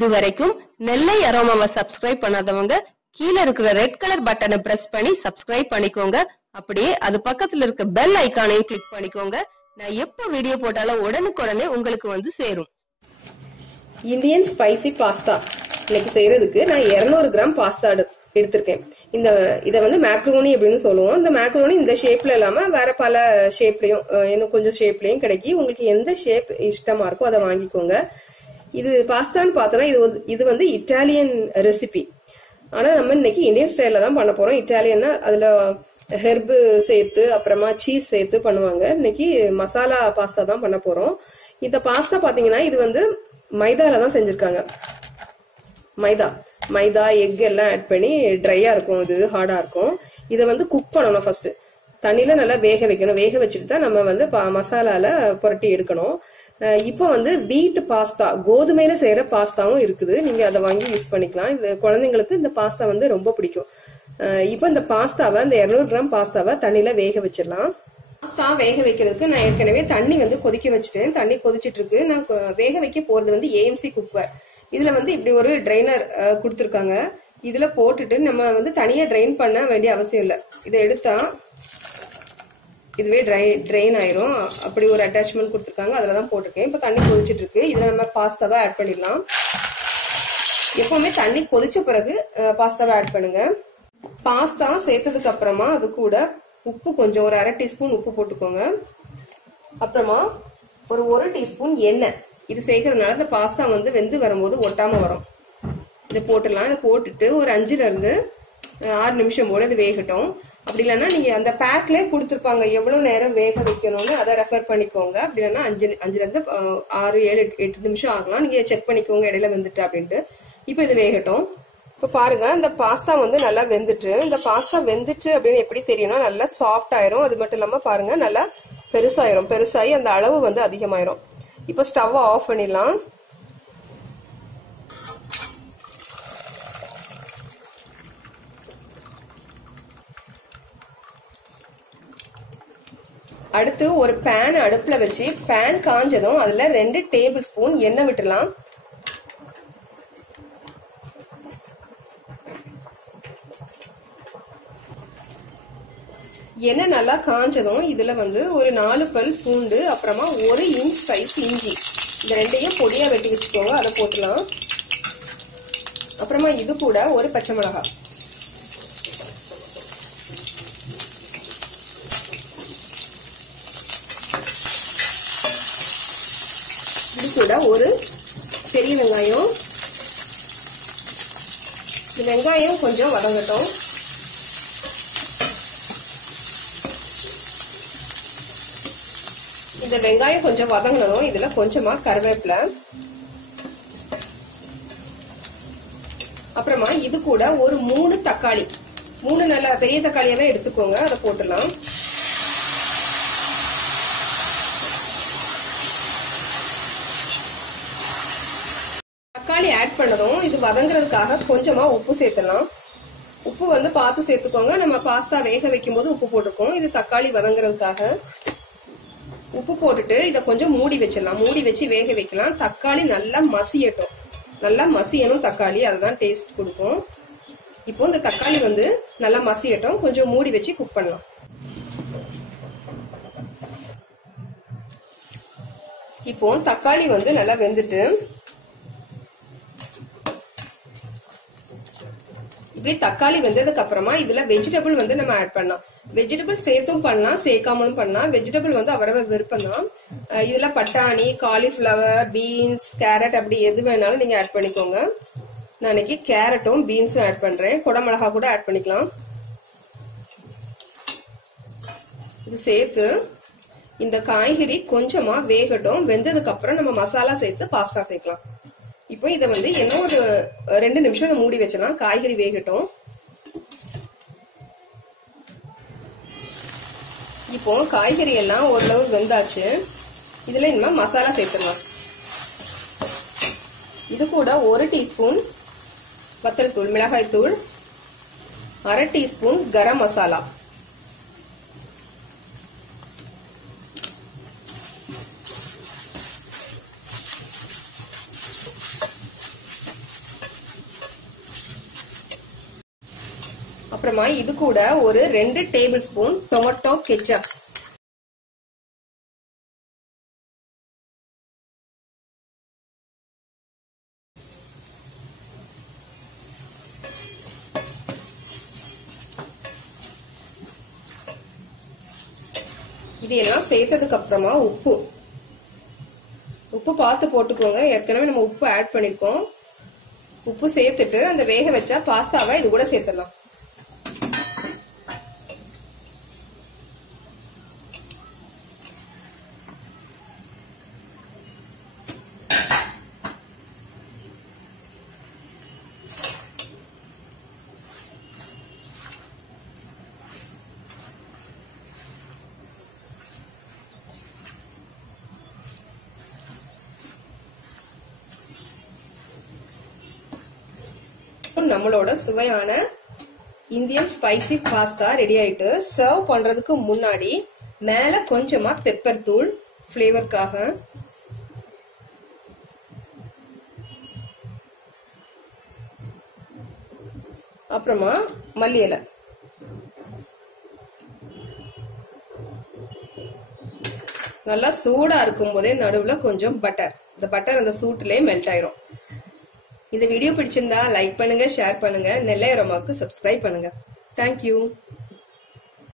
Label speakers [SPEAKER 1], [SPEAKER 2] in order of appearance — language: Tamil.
[SPEAKER 1] இது வரைக்கும் நெல்லை அரோமாவை சப்ஸ்கிரைப் பண்ணாதவங்க கீழே இருக்கிற ரெட் கலர் பட்டனை பிரஸ் பண்ணி சப்ஸ்கிரைப் பண்ணிக்கோங்க. அப்படியே அது பக்கத்துல இருக்க பெல் ஐக்கானையும் கிளிக் பண்ணிக்கோங்க. நான் எப்ப வீடியோ போட்டாலும் உடனுக்குடனே உங்களுக்கு வந்து சேரும்.
[SPEAKER 2] இந்தியன் ஸ்பைசி பாஸ்தா இன்னைக்கு செய்யறதுக்கு நான் 200 கிராம் பாஸ்தா எடுத்திருக்கேன். இந்த இதை வந்து மேக்ரோனி அப்படின்னு சொல்லுவோம். இந்த மேக்ரோனி இந்த ஷேப்ல இல்லாம வேற பல ஷேப்லயும் இன்னும் கொஞ்சம் ஷேப்லயும் கிடைக்கி உங்களுக்கு எந்த ஷேப் இஷ்டமா இருக்கோ அதை வாங்கிக்கோங்க. இது பாஸ்தான்னு பார்த்தோன்னா இது இது வந்து இட்டாலியன் ரெசிபி ஆனால் நம்ம இன்னைக்கு இந்தியன் ஸ்டைலில் தான் பண்ண போகிறோம் இட்டாலியன்னா அதில் ஹெர்பு சேர்த்து அப்புறமா சீஸ் சேர்த்து பண்ணுவாங்க. இன்னைக்கு மசாலா பாஸ்தா தான் பண்ண போகிறோம் இந்த பாஸ்தா பார்த்தீங்கன்னா இது வந்து மைதாவில் தான் செஞ்சுருக்காங்க. மைதா. மைதா எக் எல்லாம் ஆட் பண்ணி ட்ரையாக இருக்கும். இது ஹார்டாக இருக்கும். இதை வந்து குக் பண்ணணும் ஃபர்ஸ்ட் தண்ணியில் நல்லா வேக வைக்கணும். வேக வச்சுட்டு தான் நம்ம வந்து பா- மசாலால புரட்டி எடுக்கணும். இப்போ வந்து வீட் பாஸ்தா கோதுமையில செய்யற பாஸ்தாவும் இருக்குது. நீங்க அதை வாங்கி யூஸ் பண்ணிக்கலாம். இந்த குழந்தைங்களுக்கு இந்த பாஸ்தா வந்து ரொம்ப பிடிக்கும். இப்போ இந்த பாஸ்தாவை இந்த 200 கிராம் பாஸ்தாவை தண்ணியில வேக வச்சிடலாம். பாஸ்தா வேக வைக்கிறதுக்கு நான் ஏற்கனவே தண்ணி வந்து கொதிக்க வச்சுட்டேன். தண்ணி கொதிச்சிட்டு இருக்கு நான் வேக வைக்க போறது வந்து ஏஎம்சி குக்கர் இதுல வந்து இப்படி ஒரு ட்ரைனர் கொடுத்துருக்காங்க. இதுல போட்டுட்டு நம்ம வந்து தனியா ட்ரைன் பண்ண வேண்டிய அவசியம் இல்லை. இதை எடுத்தா இதுவே ட்ரை ட்ரெயின் ஆயிரும். அப்படி ஒரு அட்டாச்மெண்ட் கொடுத்துருக்காங்க. அதில் தான் போட்டிருக்கேன். இப்போ தண்ணி கொதிச்சுட்டு இருக்கு இதில் நம்ம பாஸ்தாவை ஆட் பண்ணிடலாம். எப்பவுமே தண்ணி கொதிச்ச பிறகு பாஸ்தாவை ஆட் பண்ணுங்க. பாஸ்தா சேர்த்ததுக்கு அப்புறமா அது கூட உப்பு கொஞ்சம் ஒரு அரை டீஸ்பூன் உப்பு போட்டுக்கோங்க. அப்புறமா ஒரு ஒரு டீஸ்பூன் எண்ணெய். இது சேர்க்கறதுனால இந்த பாஸ்தா வந்து வெந்து வரும்போது ஒட்டாம வரும். இதை போட்டுடலாம். இதை போட்டுட்டு ஒரு அஞ்சுல இருந்து ஆறு நிமிஷம் போல இது வேகட்டும். அப்படி இல்லைன்னா நீங்க அந்த பேக்லயே கொடுத்துருப்பாங்க. எவ்வளவு நேரம் வேக வைக்கணும்னு அதை ரெஃபர் பண்ணிக்கோங்க. அப்படி இல்லைன்னா அஞ்சு அஞ்சுல இருந்து ஆறு ஏழு எட்டு- எட்டு நிமிஷம் ஆகலாம். நீங்க செக் பண்ணிக்கோங்க இடையில வந்துட்டு அப்படின்ட்டு. இப்போ இது வேகட்டும். இப்போ பாருங்க இந்த பாஸ்தா வந்து நல்லா வெந்துட்டு இந்த பாஸ்தா வெந்துட்டு அப்படின்னு எப்படி தெரியும்னா நல்லா சாஃப்ட் ஆயிரும். அது மட்டும் இல்லாம பாருங்க நல்லா பெருசாயிரும். பெருசாகி அந்த அளவு வந்து அதிகமாயிரும். இப்போ ஸ்டவ் ஆஃப் பண்ணிடலாம். அடுத்து ஒரு பேன் அடுப்புல வச்சு பேன் காஞ்சதும் அதுல ரெண்டு டேபிள் ஸ்பூன் எண்ணெய் விட்டுலாம் எண்ணெய் நல்லா காஞ்சதும் இதுல வந்து ஒரு நாலு பல் பூண்டு அப்புறமா ஒரு இன்ச் சைஸ் இஞ்சி. இந்த ரெண்டையும் பொடியா வெட்டி வச்சுக்கோங்க அதை போட்டுலாம் அப்புறமா இது கூட ஒரு பச்சை மிளகாய். இது கூட ஒரு பெரிய வெங்காயம். இந்த வெங்காயம் கொஞ்சம் வதங்கட்டும். இந்த வெங்காயம் கொஞ்சம் வதங்கினதும் இதுல கொஞ்சமா கருவேப்பிலை. அப்புறமா இது கூட ஒரு மூணு தக்காளி. மூணு நல்ல பெரிய தக்காளியாவே எடுத்துக்கோங்க. அதை போட்டுடலாம். தக்காளி ஆட் பண்ணதும் இது வதங்குறதுக்காக கொஞ்சமா உப்பு சேர்த்துலாம் உப்பு வந்து பார்த்து சேர்த்துக்கோங்க. நம்ம பாஸ்தா வேக வைக்கும் போது உப்பு போட்டிருக்கோம். இது தக்காளி வதங்குறதுக்காக. உப்பு போட்டுட்டு இதை கொஞ்சம் மூடி வச்சிடலாம். மூடி வச்சு வேக வைக்கலாம். தக்காளி நல்லா மசியட்டும். நல்லா மசியணும் தக்காளி. அதுதான் டேஸ்ட் கொடுக்கும். இப்போ இந்த தக்காளி வந்து நல்லா மசியட்டும். கொஞ்சம் மூடி வச்சு குக் பண்ணலாம். இப்போ தக்காளி வந்து நல்லா வெந்துட்டு இப்படி தக்காளி வெந்ததுக்கு அப்புறமா இதுல வெஜிடபிள் வந்து நம்ம ஆட் பண்ணலாம். வெஜிடபிள் சேர்த்தும் பண்ணலாம் சேர்க்காமலும் பண்ணலாம். வெஜிடபிள் வந்து அவரவர் விருப்பம் தான். இதுல பட்டாணி காலிஃபிளவர் பீன்ஸ் கேரட் அப்படி எது வேணாலும் நீங்க ஆட் பண்ணிக்கோங்க. நான் இன்னைக்கு கேரட்டும் பீன்ஸும் ஆட் பண்றேன். குடமிளகா கூட ஆட் பண்ணிக்கலாம். இது சேர்த்து இந்த காய்கறி கொஞ்சமா வேகட்டும். வெந்ததுக்கு அப்புறம் நம்ம மசாலா சேர்த்து பாஸ்தா சேர்க்கலாம். இப்போ இதை வந்து என்ன ஒரு ரெண்டு நிமிஷம் இதை மூடி வச்சலாம் காய்கறி வேகட்டும். இப்போ காய்கறி எல்லாம் ஓரளவு வெந்தாச்சு. இதுல இனிமே மசாலா சேர்த்துடலாம். இது கூட ஒரு டீஸ்பூன் வத்தல் தூள் மிளகாய் தூள் அரை டீஸ்பூன் கரம் மசாலா. அப்புறமா இது கூட ஒரு ரெண்டு டேபிள் ஸ்பூன் டொமேட்டோ கெச்சப். இதையெல்லாம் சேர்த்ததுக்கு அப்புறமா உப்பு. உப்பு பார்த்து போட்டுக்கோங்க. ஏற்கனவே நம்ம உப்பு ஆட் பண்ணிருக்கோம். உப்பு சேர்த்துட்டு அந்த வேக வச்சா பாஸ்தாவை இது கூட சேர்த்துடலாம். நம்மளோட சுவையான இந்தியன் ஸ்பைசி பாஸ்தா ரெடி ஆயிட்டு சர்வ் பண்றதுக்கு முன்னாடி மேல கொஞ்சமா பெப்பர் தூள் ஃபிளேவருக்காக அப்புறமா மல்லி இலை. நல்லா சூடா இருக்கும் போதே நடுவுல கொஞ்சம் பட்டர் இந்த பட்டர் அந்த சூட்டுலயே மெல்ட் ஆயிரும். இந்த வீடியோ பிடிச்சிருந்தா லைக் பண்ணுங்க ஷேர் பண்ணுங்க நெல்லையரமாக்கு சப்ஸ்கிரைப் பண்ணுங்க. தேங்க்யூ